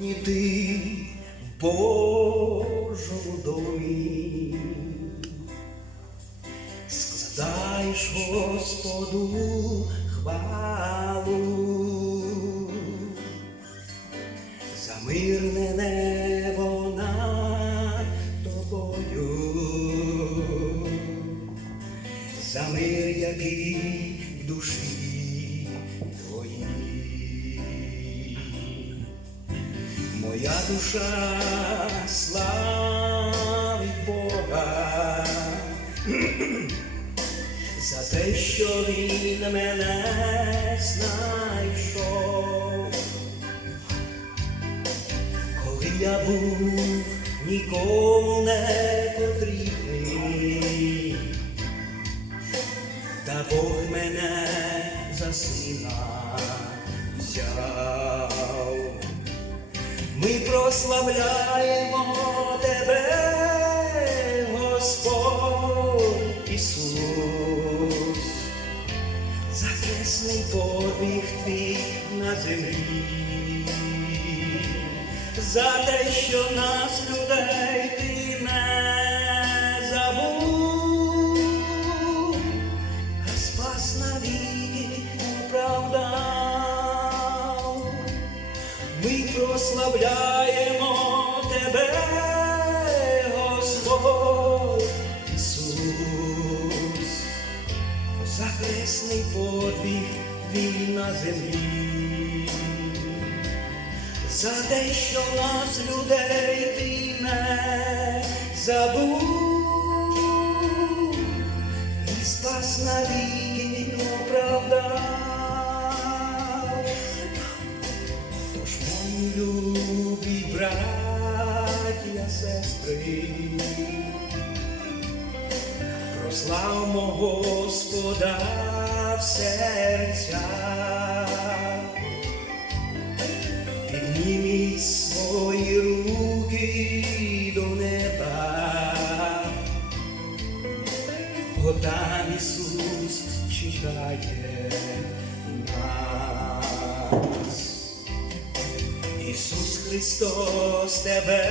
Ні ти в Божому домі, складаєш Господу хвалу, за мирне небо над тобою, за мир, який в душі твоїй. Моя душа славить Бога. За те, що Він мене знайшов, коли я був нікому не потрібний, та Бог мене за прославляємо Тебе, Господь Ісус, тесний подвиг Твій на землі, за те, що нас, людей, Ми прославляємо Тебе, Господь Ісус, за хресний подвиг Твій на землі, за те, що нас, людей, ти не забув, прославмо Господа в серцях, підніміть свої руки до неба, бо там Ісус чекає нас. Ісус Христос тебе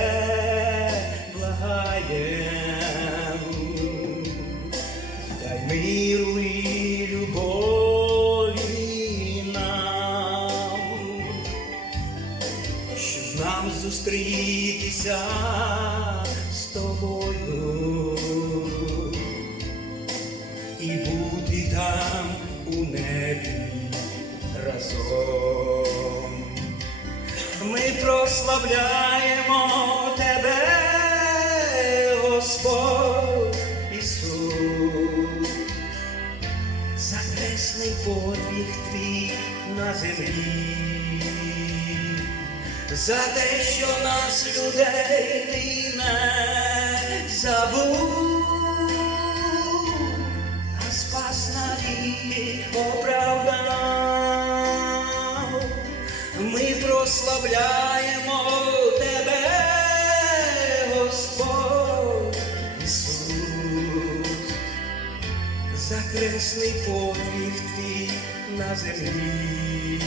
благає, миру і любові нам, зустрітися з тобою і бути там у небі разом. Ми прославляємо за хресний подвиг Твій на землі, за те, що нас, людей, ти не забув, а спас навіки оправдав. Ми прославляємо хресний Твій на землі,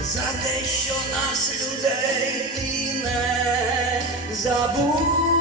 за те, що нас, людей, ти не забув,